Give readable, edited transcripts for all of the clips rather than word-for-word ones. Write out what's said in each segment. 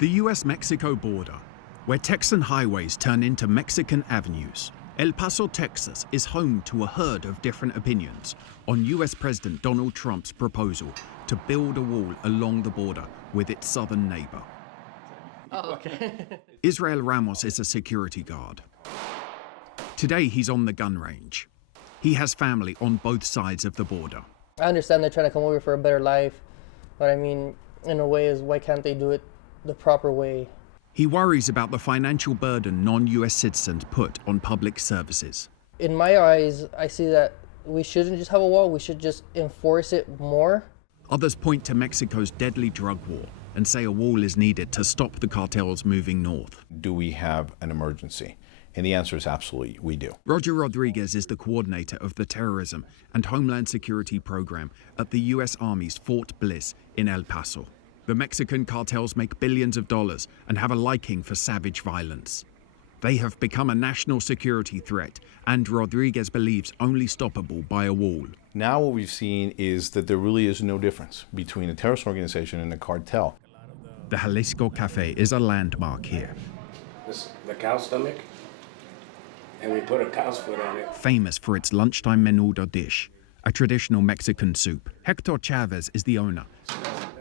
The US-Mexico border, where Texan highways turn into Mexican avenues, El Paso, Texas is home to a herd of different opinions on US President Donald Trump's proposal to build a wall along the border with its southern neighbor. Oh, okay. Israel Ramos is a security guard. Today he's on the gun range. He has family on both sides of the border. I understand they're trying to come over for a better life, but I mean, in a way, is why can't they do it the proper way? He worries about the financial burden non-US citizens put on public services. In my eyes, I see that we shouldn't just have a wall, we should just enforce it more. Others point to Mexico's deadly drug war and say a wall is needed to stop the cartels moving north. Do we have an emergency? And the answer is absolutely, we do. Roger Rodriguez is the coordinator of the Terrorism and Homeland Security Program at the U.S. Army's Fort Bliss in El Paso. The Mexican cartels make billions of dollars and have a liking for savage violence. They have become a national security threat, and Rodriguez believes only stoppable by a wall. Now what we've seen is that there really is no difference between a terrorist organization and a cartel. The Jalisco Cafe is a landmark here. This is the cow stomach, and we put a cow's foot on it. Famous for its lunchtime menudo dish, a traditional Mexican soup. Hector Chavez is the owner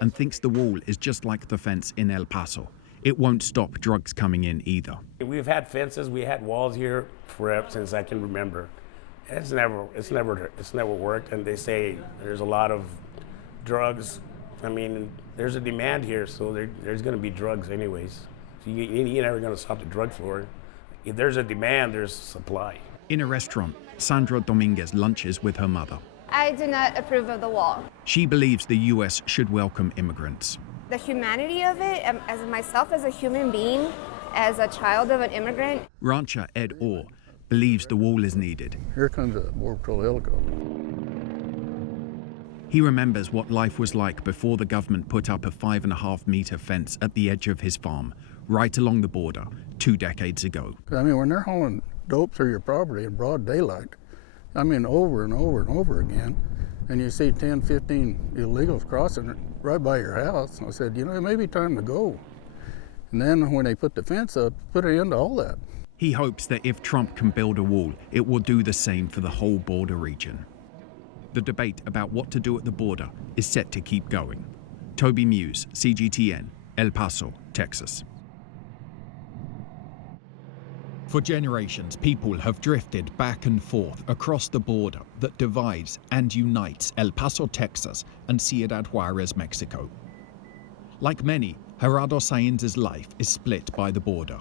and thinks the wall is just like the fence in El Paso. It won't stop drugs coming in either. We've had fences, we had walls here forever since I can remember. It's never worked, and they say there's a lot of drugs. I mean, there's a demand here, so there's going to be drugs anyways. So you're never going to stop the drug floor. If there's a demand, there's supply. In a restaurant, Sandra Dominguez lunches with her mother. I do not approve of the wall. She believes the U.S. should welcome immigrants. The humanity of it, as myself as a human being, as a child of an immigrant. Rancher Ed Orr believes the wall is needed. Here comes a Border Patrol helicopter. He remembers what life was like before the government put up a 5.5-meter fence at the edge of his farm, right along the border, 2 decades ago. I mean, when they're hauling dope through your property in broad daylight, I mean, over and over and over again, and you see 10, 15 illegals crossing right by your house, I said, you know, it may be time to go. And then when they put the fence up, put an end to all that. He hopes that if Trump can build a wall, it will do the same for the whole border region. The debate about what to do at the border is set to keep going. Toby Muse, CGTN, El Paso, Texas. For generations, people have drifted back and forth across the border that divides and unites El Paso, Texas, and Ciudad Juarez, Mexico. Like many, Gerardo Sainz's life is split by the border.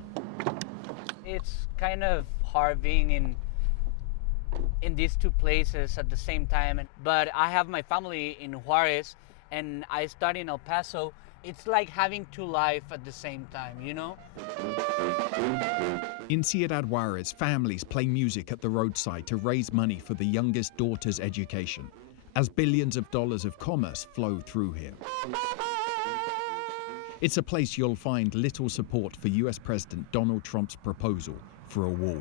It's kind of hard being in these two places at the same time, but I have my family in Juarez and I study in El Paso. It's like having two lives at the same time, you know? In Ciudad Juarez, families play music at the roadside to raise money for the youngest daughter's education, as billions of dollars of commerce flow through here. It's a place you'll find little support for US President Donald Trump's proposal for a wall.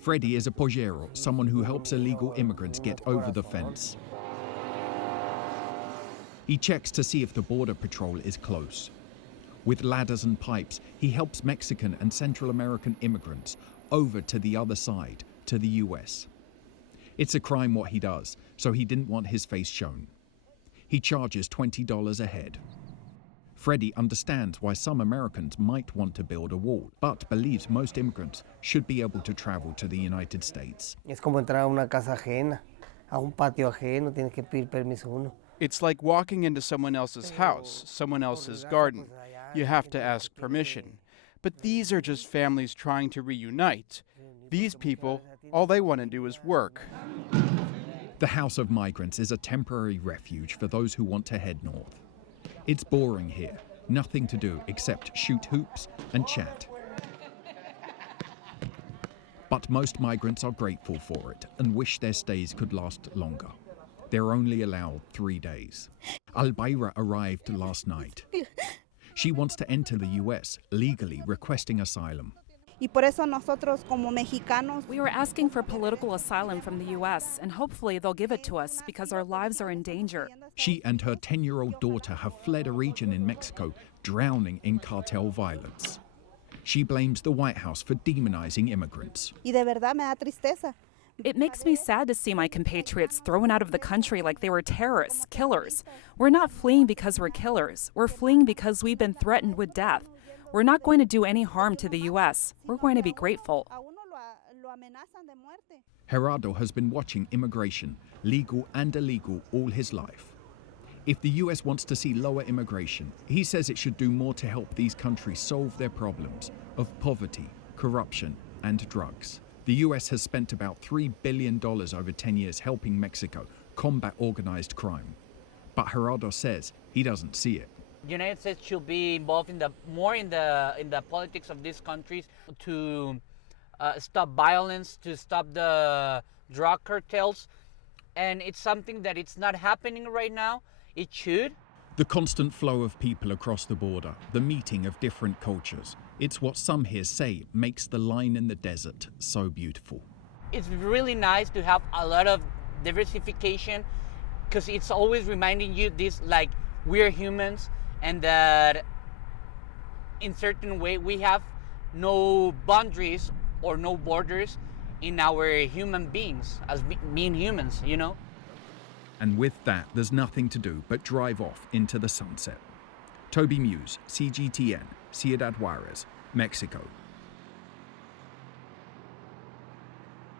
Freddy is a pollero, someone who helps illegal immigrants get over the fence. He checks to see if the Border Patrol is close. With ladders and pipes, he helps Mexican and Central American immigrants over to the other side, to the US. It's a crime what he does, so he didn't want his face shown. He charges $20 a head. Freddy understands why some Americans might want to build a wall, but believes most immigrants should be able to travel to the United States. Es como entrar a una casa ajena, a un patio ajeno, tienes que pedir permiso uno. It's like walking into someone else's house, someone else's garden. You have to ask permission. But these are just families trying to reunite. These people, all they want to do is work. The House of Migrants is a temporary refuge for those who want to head north. It's boring here, nothing to do except shoot hoops and chat. But most migrants are grateful for it and wish their stays could last longer. They're only allowed 3 days. Albaira arrived last night. She wants to enter the US, legally requesting asylum. Y por eso nosotros como mexicanos, we were asking for political asylum from the U.S., and hopefully they'll give it to us because our lives are in danger. She and her 10-year-old daughter have fled a region in Mexico drowning in cartel violence. She blames the White House for demonizing immigrants. Y de verdad me da tristeza. It makes me sad to see my compatriots thrown out of the country like they were terrorists, killers. We're not fleeing because we're killers. We're fleeing because we've been threatened with death. We're not going to do any harm to the U.S. We're going to be grateful. Gerardo has been watching immigration, legal and illegal, all his life. If the U.S. wants to see lower immigration, he says it should do more to help these countries solve their problems of poverty, corruption, and drugs. The U.S. has spent about $3 billion over 10 years helping Mexico combat organized crime. But Gerardo says he doesn't see it. The United States should be involved in the politics of these countries to stop violence, to stop the drug cartels, and it's something that it's not happening right now. It should. The constant flow of people across the border, the meeting of different cultures, it's what some here say makes the line in the desert so beautiful. It's really nice to have a lot of diversification because it's always reminding you this, like, we're humans and that in certain way we have no boundaries or no borders in our human beings as being humans, you know? And with that, there's nothing to do but drive off into the sunset. Toby Muse, CGTN, Ciudad Juarez, Mexico.